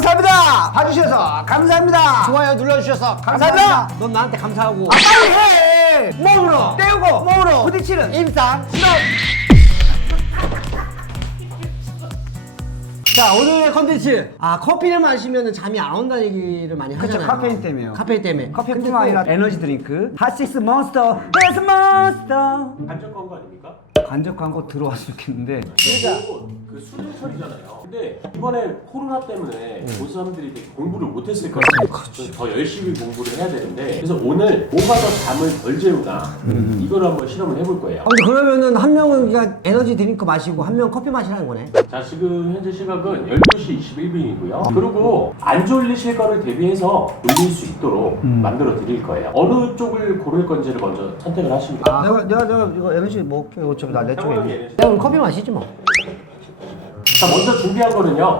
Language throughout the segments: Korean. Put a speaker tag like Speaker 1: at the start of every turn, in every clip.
Speaker 1: 감사합니다. 봐주셔서 감사합니다.
Speaker 2: 좋아요 눌러주셔서
Speaker 1: 감사합니다.
Speaker 2: 넌 나한테 감사하고.
Speaker 1: 빨리 해.
Speaker 2: 몸으로
Speaker 1: 떼우고
Speaker 2: 몸으로
Speaker 1: 부딪히는
Speaker 2: 임상.
Speaker 1: 스톱.
Speaker 2: 자, 오늘의 컨텐츠. 커피를 마시면 잠이 안 온다는 얘기를 많이
Speaker 1: 그쵸,
Speaker 2: 하잖아요.
Speaker 1: 카페인 때문에요.
Speaker 2: 카페인 때문에.
Speaker 1: 커피뿐만 아니라 에너지 드링크 핫식스 몬스터 데스 몬스터.
Speaker 3: 간접 광고 아닙니까?
Speaker 1: 간접 광고 들어왔으면 좋겠는데
Speaker 3: 그리고 그 수능철이잖아요. 근데 이번에 코로나 때문에 고3들이 되게 공부를 못했을 거예요. 그래서 더 열심히 공부를 해야 되는데 그래서 오늘 뭐가 더 잠을 덜 재우나 이걸 한번 실험을 해볼 거예요.
Speaker 2: 근데 그러면은 한 명은 그냥 에너지 드링크 마시고 한 명은 커피 마시라는 거네.
Speaker 3: 자, 지금 현재 시각은 12시 21분이고요. 그리고 안 졸리실 거를 대비해서 졸릴 수 있도록 만들어 드릴 거예요. 어느 쪽을 고를 건지를 먼저 선택을 하시면 돼요.
Speaker 1: 내가 이거 에너지 먹게 어차피 나내 쪽에
Speaker 3: 상황이
Speaker 1: 있네.
Speaker 3: 얘네.
Speaker 2: 야, 그럼 커피 마시지 뭐.
Speaker 3: 자, 먼저 준비한 거는요.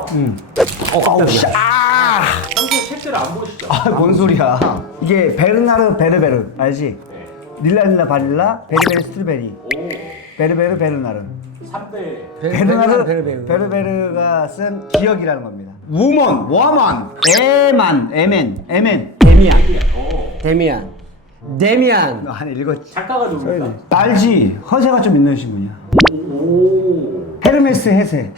Speaker 1: 아,
Speaker 3: 평소에 책들을 안 보시죠?
Speaker 1: 뭔 소리야? 이게 베르나르 베르베르 알지?
Speaker 3: 네.
Speaker 1: 릴라 바닐라 베르베르 스트로베리
Speaker 3: 오,
Speaker 1: 베르베르 베르나르
Speaker 3: 3대
Speaker 1: 베르나르
Speaker 2: 베르베르.
Speaker 1: 베르베르가 쓴 기억이라는 겁니다. 우먼, 워먼, 에맨,
Speaker 2: 데미안.
Speaker 3: 오.
Speaker 2: 데미안.
Speaker 1: 하나 읽었지.
Speaker 3: 작가가 누굽니까?
Speaker 1: 알지? 허세가 좀 있는 신분이야.
Speaker 3: 오.
Speaker 1: 헤르메스 헤세.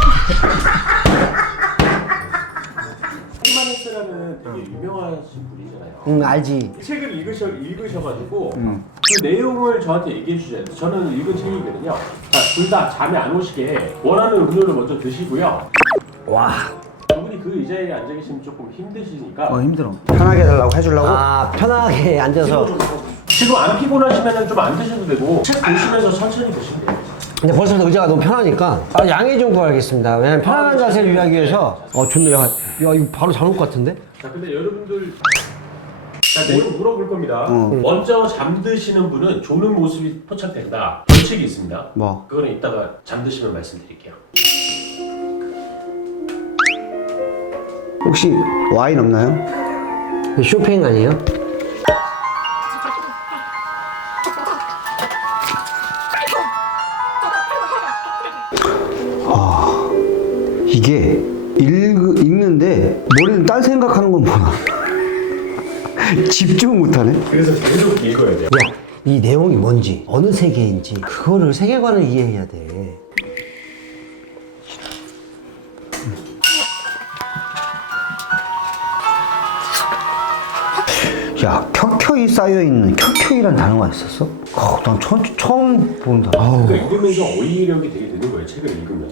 Speaker 3: 히마네스라는 되게 유명하신 분이잖아요.
Speaker 2: 알지.
Speaker 3: 이 책을 읽으셔가지고 그 내용을 저한테 얘기해 주셔야 돼요. 저는 읽은 책이거든요. 자, 둘 다 잠이 안 오시게 원하는 음료를 먼저 드시고요.
Speaker 2: 와.
Speaker 3: 두 분이 그 의자에 앉아 계시면 조금 힘드시니까
Speaker 1: 힘들어. 편하게 해달라고 해주려고?
Speaker 2: 편하게 앉아서.
Speaker 3: 지금 안 피곤하시면 좀 안 드셔도 되고 책 보시면서 천천히 드시면 돼요.
Speaker 2: 근데 벌써부터 의자가 너무 편하니까 양해 좀 구하겠습니다. 왜냐면 편안한 자세를 유지하기 위해서. 좋네. 야, 이거 바로 잘 올 것 같은데?
Speaker 3: 자, 근데 여러분들 자, 내용 물어볼 겁니다. 먼저 잠드시는 분은 조는 모습이 포착된다. 벌칙이 있습니다.
Speaker 1: 뭐?
Speaker 3: 그거는 이따가 잠드시면 말씀드릴게요.
Speaker 1: 혹시 와인 없나요?
Speaker 2: 쇼팽 아니에요?
Speaker 1: 이게 읽는데 머리는 딴 생각하는 건 뭐야? 집중을 못하네.
Speaker 3: 그래서 계속 읽어야 돼요.
Speaker 2: 야, 이 내용이 뭔지, 어느 세계인지, 그거를 세계관을 이해해야 돼.
Speaker 1: 야, 켜켜이 쌓여있는 켜켜이란 단어가 있었어? 난 처음 본다.
Speaker 3: 그러니까 읽으면서 어휘력이 되게 되는 거예요. 책을 읽으면.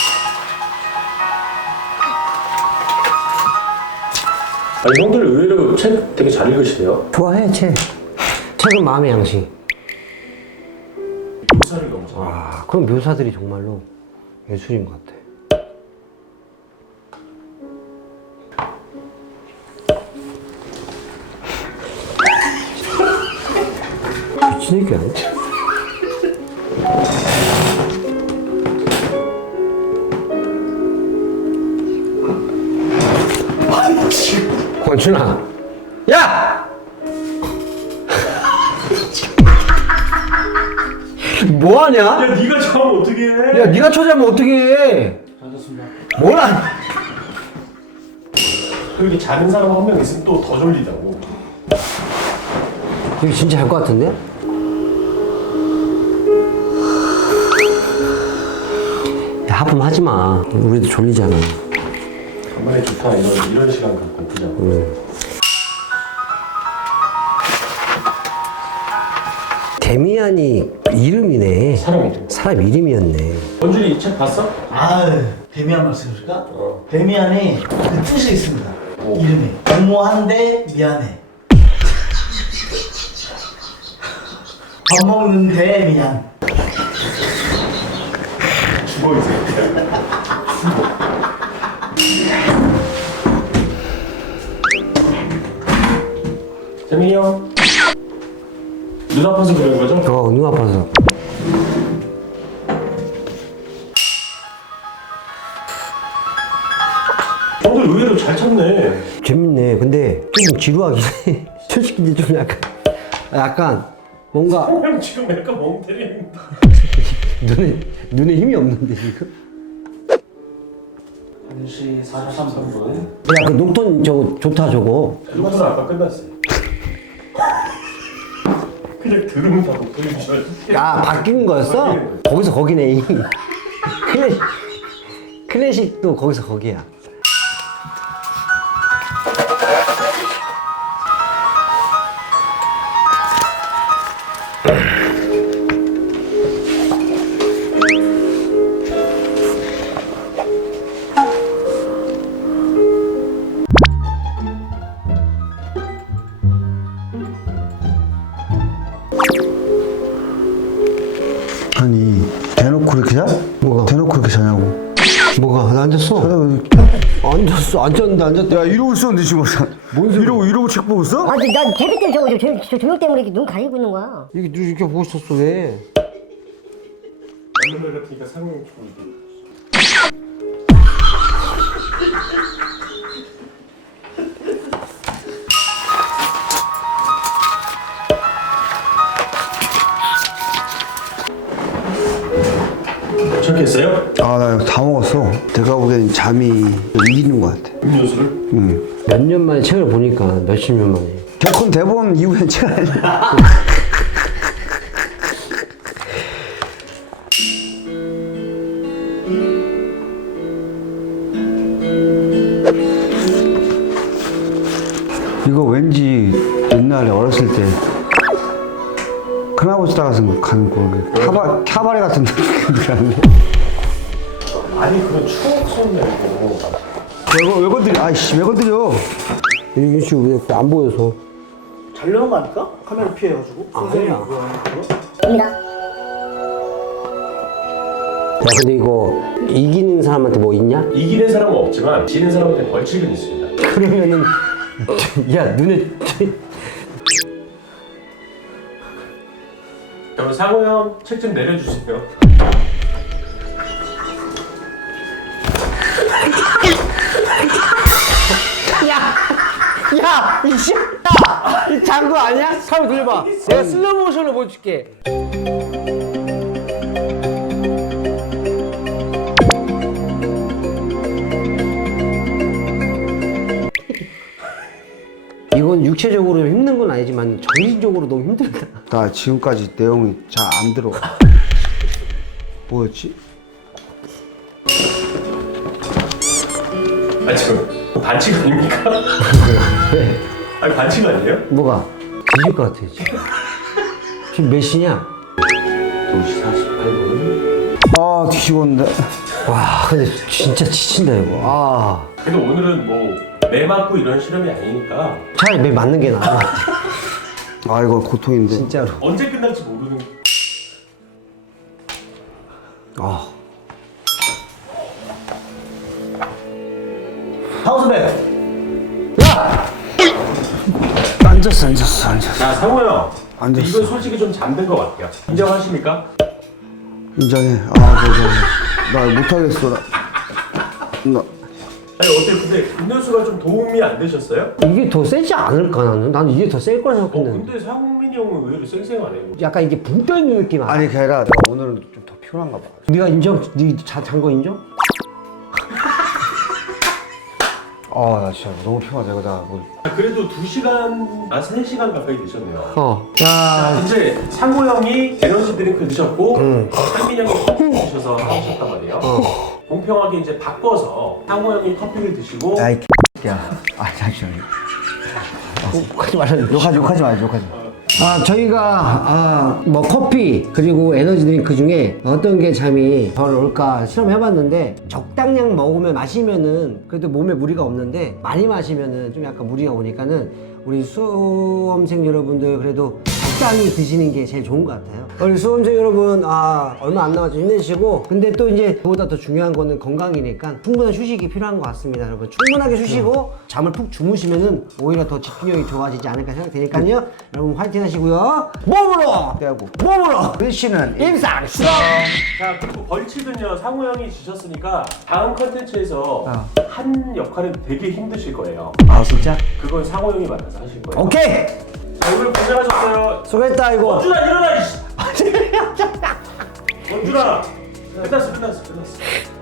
Speaker 3: 아니, 형들 의외로 책 되게 잘 읽으시대요.
Speaker 2: 좋아해, 책은 마음의 양식.
Speaker 3: 묘사를 너무 잘.
Speaker 2: 그런 묘사들이 정말로 예술인 것 같아. 미친 얘기 아니야? 권춘아, 야! 뭐하냐?
Speaker 3: 야, 네가 자면 어떻게 해?
Speaker 2: 야, 네가 처자면 어떻게 해?
Speaker 3: 잘했습니다.
Speaker 2: 뭐라?
Speaker 3: 이렇게 자는 사람 한 명 있으면 또 더 졸리다고.
Speaker 2: 이거 진짜 할 것 같은데? 야, 하품하지 마. 우리도 졸리잖아.
Speaker 3: 간만에 좋다. 이런 시간 갖고 그죠?
Speaker 2: 데미안이 이름이네. 사람 이름이었네.
Speaker 3: 원준이 이 책 봤어?
Speaker 4: 데미안 말씀이실까? 데미안이 그 뜻이 있습니다. 이름이 공모한데 미안해. 밥 먹는데 미안.
Speaker 3: 죽어 이 새끼야. 재민이 형. 눈 아파서 그런 거죠?
Speaker 2: 눈 아파서.
Speaker 3: 형들 의외로 잘 찾네.
Speaker 2: 재밌네. 근데 조금 지루하긴 해. 솔직히 이제 좀 약간 뭔가
Speaker 3: 형 지금 약간 멍 때리는데.
Speaker 2: 눈에 힘이 없는데 지금.
Speaker 4: 1시 43분.
Speaker 2: 야, 그 녹턴 저거 좋다, 저거.
Speaker 3: 녹턴은 아까 끝났어요. 그냥 들으면 다 녹턴인 줄 알았지.
Speaker 2: 야, 바뀐 거였어? 거기서 거기네. 이. 클래식도 거기서 거기야.
Speaker 1: 아니 대놓고 이렇게 자?
Speaker 2: 뭐가?
Speaker 1: 대놓고 이렇게 자냐고.
Speaker 2: 뭐가? 나 앉았어. 앉았어. 앉았는데 앉았다.
Speaker 1: 야 이러고 있었는데 지금 이러고 책 보고 있어?
Speaker 5: 아니 난 TV 때문에 저 조명 때문에 이렇게 눈 가리고 있는 거야.
Speaker 2: 이게 눈 이렇게 보고 있었어, 왜?
Speaker 3: 맞는 말 같으니까 상황이 좋은데. 도착했어요?
Speaker 1: 아 나 다 먹었어. 내가 보기엔 잠이 이기는 것 같아.
Speaker 3: 음료수를?
Speaker 2: 몇 년 만에 책을 보니까 몇십 년 만에.
Speaker 1: 개콘 대본 이후엔 책 아니야. 이거 왠지 옛날에 어렸을 때 큰아버지 따라서 간 거 카바레 같은 느낌이 나네.
Speaker 3: 아니 그런 추억 속내고
Speaker 1: 왜 건드려? 아이씨 왜 건드려?
Speaker 2: 이게 지금 왜 안 보여서.
Speaker 4: 자려는 거 아닐까? 카메라 피해가지고. 선생님이
Speaker 2: 아니야.
Speaker 4: 그거 하는 거.
Speaker 5: 입니다.
Speaker 2: 야, 근데 이거 이기는 사람한테 뭐 있냐?
Speaker 3: 이기는 사람은 없지만 지는 사람한테 벌칙은 있습니다.
Speaker 2: 그러면은 야, 눈에
Speaker 3: 그럼 상호 형 책 좀 내려주세요.
Speaker 2: 야, 이씨, 야, 이 장구 아니야? 카메라 돌려봐. 내가 슬로우 모션으로 보여줄게. 이건 육체적으로 힘든 건 아니지만 정신적으로 너무 힘들다.
Speaker 1: 나 지금까지 내용이 잘 안 들어. 뭐였지?
Speaker 3: 아 지금 반칙 아닙니까?
Speaker 2: 왜?
Speaker 3: 아니 반칙 아니에요?
Speaker 2: 뭐가? 뒤질 것 같아, 지금. 지금 몇 시냐?
Speaker 3: 2시 48분.
Speaker 1: 아 뒤집었는데.
Speaker 2: 와, 근데 진짜 지친다, 이거. 아.
Speaker 3: 근데 오늘은 뭐 매 맞고 이런 실험이 아니니까
Speaker 2: 차라리 매 맞는 게 나아.
Speaker 1: 아 이거 고통인데.
Speaker 2: 진짜로.
Speaker 3: 언제 끝날지 모르는.
Speaker 2: 아.
Speaker 4: 하우스백.
Speaker 1: 앉았어.
Speaker 3: 자 상호 형.
Speaker 1: 앉았어.
Speaker 3: 이건 솔직히 좀 잠든 것 같아요. 인정하십니까?
Speaker 1: 인정해. 나 못하겠어. 나
Speaker 3: 아니 어때요? 근데 음료수가 좀 도움이 안 되셨어요?
Speaker 2: 이게 더 세지 않을까, 나는? 나는 이게 더 셀 거라 생각했는데.
Speaker 3: 근데 상민이 형은 의외로 쌩쌩하네요.
Speaker 2: 약간 이게 붕 떠있는 느낌 아니야?
Speaker 1: 아니 그게 아니라 내가 오늘은 좀 더 피곤한가 봐.
Speaker 2: 네가 인정? 잔거 인정?
Speaker 1: 아 나 진짜 너무 피곤하다. 이거 나 뭐.
Speaker 3: 그래도 2시간, 3시간 가까이 되셨네요.
Speaker 2: 야,
Speaker 3: 이제 상호 형이 에너지 드링크 드셨고 상민 형이 커피 드셔서 하셨단 말이에요. 공평하게 이제 바꿔서 상호 형이 커피를 드시고
Speaker 1: 야이 야. 아 잠시만.
Speaker 2: 하지 말아요.
Speaker 1: 욕하지 마.
Speaker 2: 저희가 뭐 커피 그리고 에너지 드링크 중에 어떤 게 잠이 덜 올까 실험해봤는데 적당량 먹으면 마시면은 그래도 몸에 무리가 없는데 많이 마시면은 좀 약간 무리가 오니까는 우리 수험생 여러분들 그래도 적당히 드시는 게 제일 좋은 것 같아요. 우리 수험생 여러분 얼마 안 남았죠. 힘내시고 근데 또 이제 그보다 더 중요한 거는 건강이니까 충분한 휴식이 필요한 것 같습니다. 여러분 충분하게 쉬시고 잠을 푹 주무시면은 오히려 더 집중력이 좋아지지 않을까 생각되니까요. 여러분 화이팅 하시고요. 몸으로
Speaker 1: 빼고.
Speaker 2: 몸으로
Speaker 1: 글씨는
Speaker 2: 임상 실험.
Speaker 3: 자 그리고 벌칙은요 상호 형이 지셨으니까 다음 컨텐츠에서 한 역할은 되게 힘드실 거예요.
Speaker 2: 아 진짜?
Speaker 3: 그건 상호 형이 맡아서 하실 거예요.
Speaker 2: 오케이.
Speaker 3: 자 오늘 고생하셨어요.
Speaker 2: 수고했다 이거.
Speaker 3: 원준아 일어나 이씨. 원준아 끝났어.